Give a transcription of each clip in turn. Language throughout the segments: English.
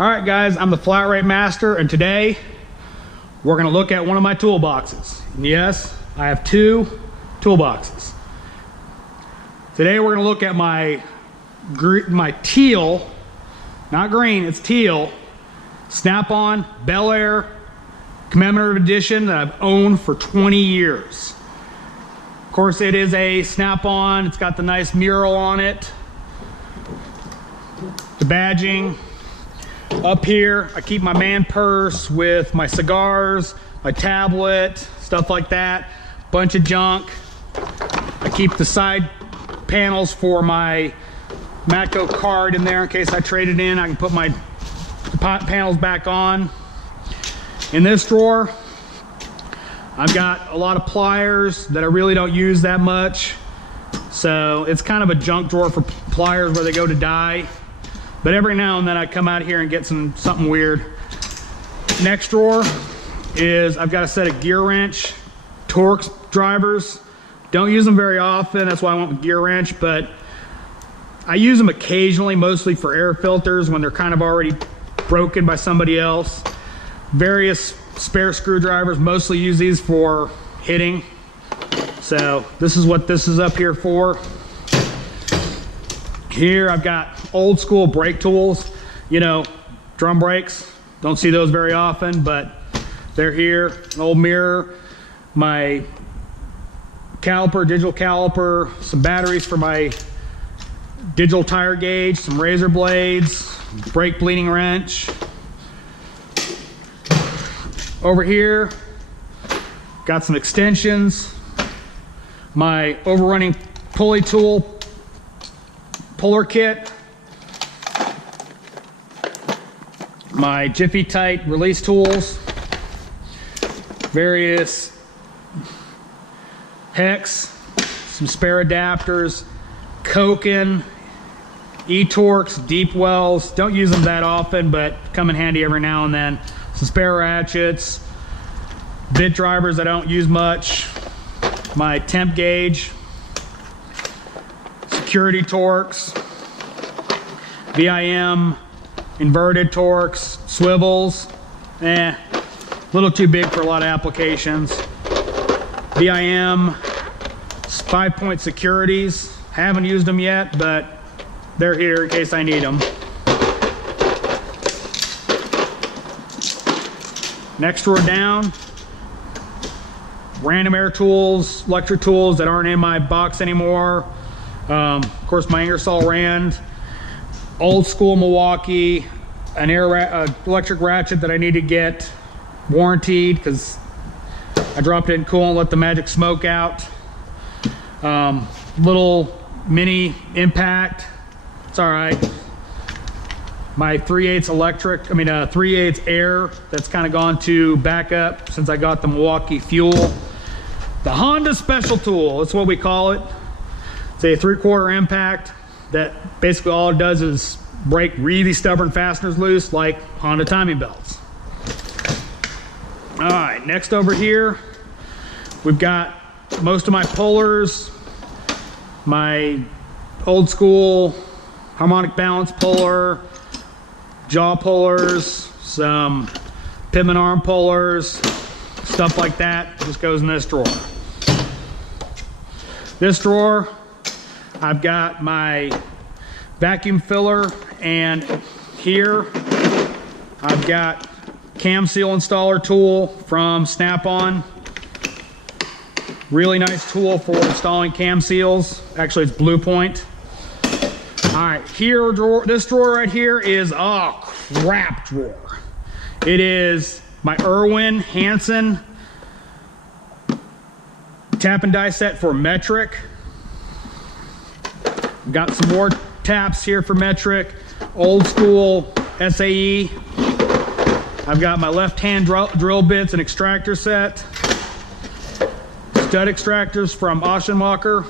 All right guys, I'm the Flat Rate Master, and today we're gonna look at one of my toolboxes. And yes, I have two toolboxes. Today we're gonna look at my teal, not green, it's teal, Snap On Bel Air commemorative edition that I've owned for 20 years. Of course, it is a Snap-on. It's got the nice mural on it, the badging. Up here, I keep my man purse with my cigars, my tablet, stuff like that. Bunch of junk. I keep the side panels for my Matco card in there in case I trade it in. I can put my panels back on. In this drawer, I've got a lot of pliers that I really don't use that much. So it's kind of a junk drawer for pliers where they go to die. But every now and then I come out here and get something weird. Next drawer is I've got a set of gear wrench Torx drivers. Don't use them very often, that's why I went with gear wrench, but I use them occasionally, mostly for air filters when they're kind of already broken by somebody else. Various spare screwdrivers, mostly use these for hitting. So this is what this is up here for. Here I've got old school brake tools, you know, drum brakes. Don't see those very often, but they're here. An old mirror, my caliper, digital caliper, some batteries for my digital tire gauge, some razor blades, brake bleeding wrench. Over here, got some extensions, my overrunning pulley tool, puller kit, my Jiffy Tight release tools, various hex, some spare adapters, Koken, E-Torx, deep wells. Don't use them that often, but come in handy every now and then. Some spare ratchets, bit drivers I don't use much, my temp gauge, security Torx, VIM, inverted Torx, swivels, a little too big for a lot of applications. VIM, 5-point securities, haven't used them yet, but they're here in case I need them. Next drawer down, random air tools, electric tools that aren't in my box anymore. Of course, my Ingersoll Rand, old school Milwaukee, an electric ratchet that I need to get warranted because I dropped it in coolant, let the magic smoke out. Little mini impact, it's all right. My 3/8 3/8 air that's kind of gone to backup since I got the Milwaukee fuel. The Honda Special Tool, that's what we call it. It's a 3/4 impact that basically all it does is break really stubborn fasteners loose like Honda timing belts. All right, next over here, we've got most of my pullers, my old school harmonic balance puller, jaw pullers, some pivot arm pullers, stuff like that. Just goes in this drawer. This drawer, I've got my vacuum filler, and here I've got cam seal installer tool from Snap On. Really nice tool for installing cam seals. Actually, it's Blue Point. All right, here, this drawer right here is a crap drawer. It is my Irwin Hansen tap and die set for metric. Got some more taps here for metric, old school SAE. I've got my left-hand drill bits and extractor set, stud extractors from Oschenmacher,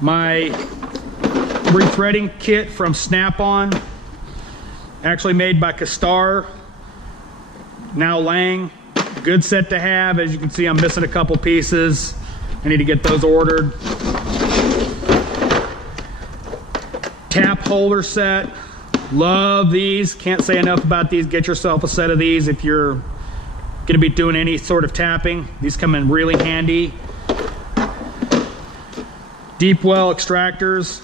my rethreading kit from Snap On, actually made by Castar, now Lang. Good set to have. As you can see, I'm missing a couple pieces. I need to get those ordered. tap holder set. Love these. Can't say enough about these. Get yourself a set of these if you're going to be doing any sort of tapping. These come in really handy. Deep well extractors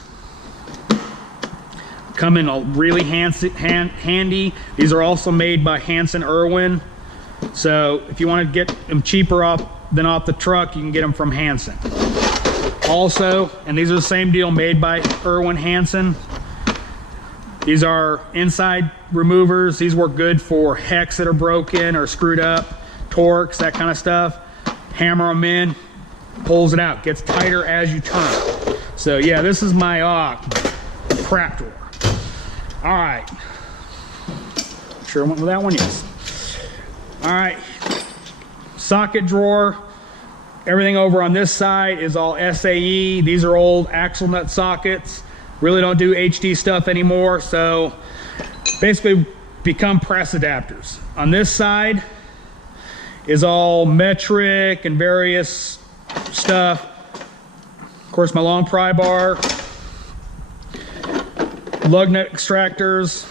come in really handy. These are also made by Hansen Irwin. So if you want to get them cheaper off the truck, you can get them from Hansen. Also, and these are the same deal, made by Irwin Hansen. These are inside removers. These work good for hex that are broken or screwed up, torques, that kind of stuff. Hammer them in, pulls it out, gets tighter as you turn. So yeah, this is my crap drawer. All right, sure I went with that one, yes. All right, socket drawer. Everything over on this side is all SAE. These are old axle nut sockets. Really don't do HD stuff anymore, so basically become press adapters. On this side is all metric and various stuff. Of course, my long pry bar, lug nut extractors.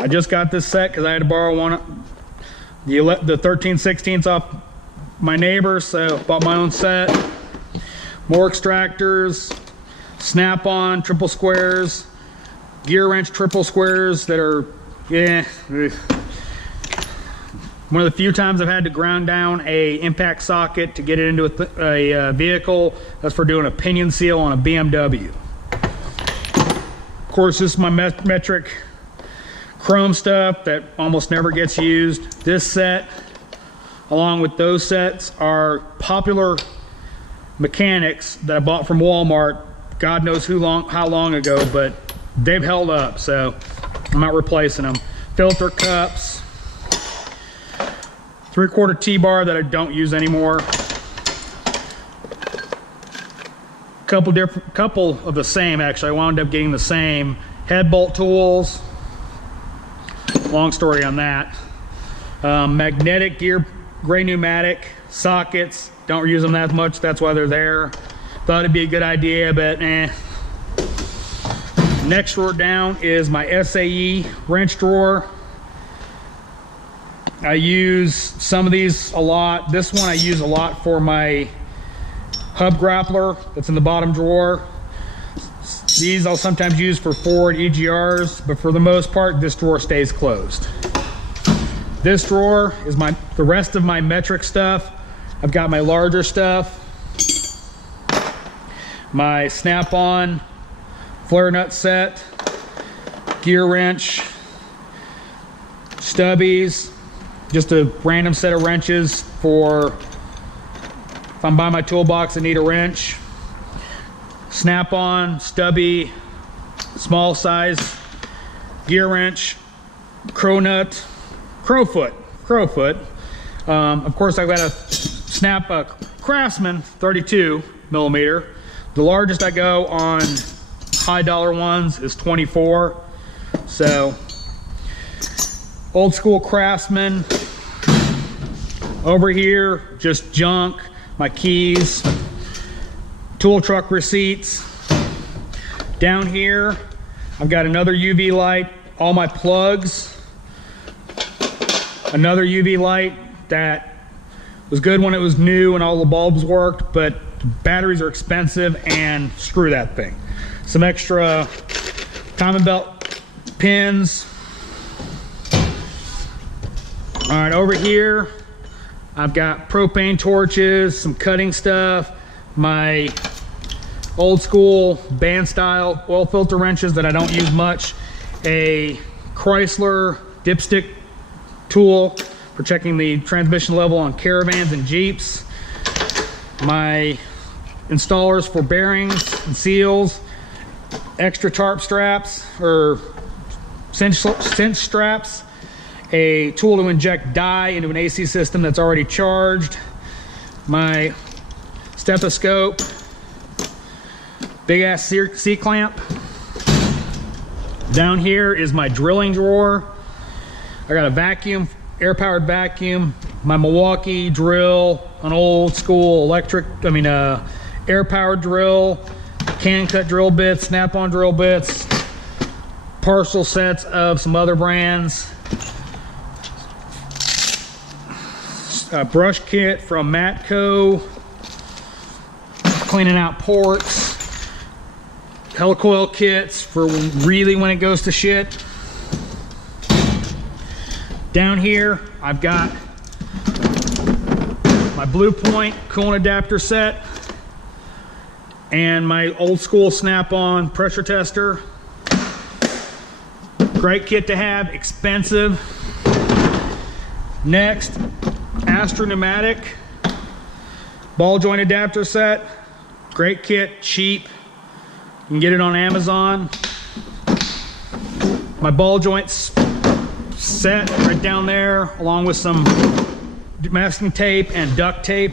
I just got this set because I had to borrow one, the 13/16 off my neighbor, so bought my own set. More extractors, Snap On triple squares, gear wrench triple squares that are, yeah. One of the few times I've had to ground down a impact socket to get it into a vehicle. That's for doing a pinion seal on a BMW. Of course, this is my metric chrome stuff that almost never gets used. This set, along with those sets, are popular mechanics that I bought from Walmart. God knows how long ago, but they've held up, so I'm not replacing them. Filter cups, 3/4 T-bar that I don't use anymore. Couple of the same, actually. I wound up getting the same head bolt tools. Long story on that. Magnetic gear, gray pneumatic sockets. Don't use them that much. That's why they're there. Thought it'd be a good idea, but eh. Next drawer down is my SAE wrench drawer. I use some of these a lot. This one I use a lot for my hub grappler that's in the bottom drawer. These I'll sometimes use for Ford EGRs, but for the most part, this drawer stays closed. This drawer is the rest of my metric stuff. I've got my larger stuff, my Snap-on flare nut set, gear wrench, stubbies, just a random set of wrenches for if I'm buying my toolbox and need a wrench. Snap-on, stubby, small size gear wrench, crowfoot. Of course, I've got a Craftsman 32 millimeter. The largest I go on high dollar ones is 24. So, old school Craftsman. Over here, just junk, my keys, tool truck receipts. Down here, I've got another UV light, all my plugs, another UV light that was good when it was new and all the bulbs worked, but batteries are expensive and screw that thing. Some extra timing belt pins. All right, over here, I've got propane torches, some cutting stuff, my old school band style oil filter wrenches that I don't use much, a Chrysler dipstick tool for checking the transmission level on Caravans and Jeeps, my installers for bearings and seals, extra tarp straps or cinch straps, a tool to inject dye into an AC system that's already charged, my stethoscope, big ass C-clamp. Down here is my drilling drawer. I got a vacuum, air-powered vacuum, my Milwaukee drill, an old school air-powered drill, can cut drill bits, Snap-on drill bits, partial sets of some other brands, a brush kit from Matco, cleaning out ports, helicoil kits for really when it goes to shit. Down here, I've got my Blue Point coolant adapter set and my old school Snap-on pressure tester. Great kit to have, expensive. Next, Astro Pneumatic ball joint adapter set. Great kit, cheap. You can get it on Amazon. My ball joints set right down there, along with some masking tape and duct tape.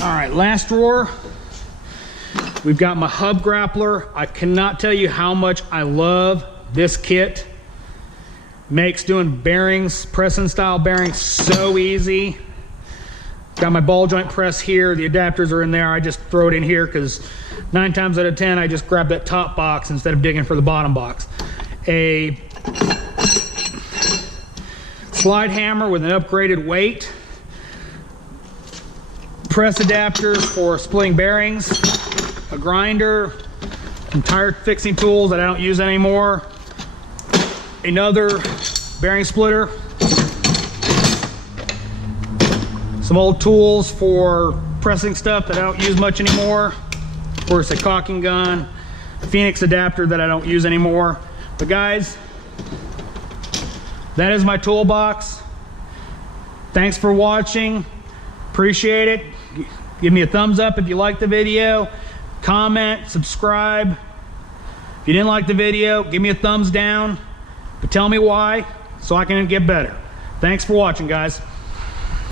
All right, last drawer. We've got my hub grappler. I cannot tell you how much I love this kit. Makes doing bearings, press-in style bearings, so easy. Got my ball joint press here. The adapters are in there. I just throw it in here because 9 times out of 10, I just grab that top box instead of digging for the bottom box. A slide hammer with an upgraded weight. Press adapters for splitting bearings. A grinder, some tire fixing tools that I don't use anymore, another bearing splitter, some old tools for pressing stuff that I don't use much anymore, of course a caulking gun, Phoenix adapter that I don't use anymore. But guys, that is my toolbox. Thanks for watching, appreciate it. Give me a thumbs up if you liked the video. Comment, subscribe. If you didn't like the video, give me a thumbs down, but tell me why so I can get better. Thanks for watching, guys.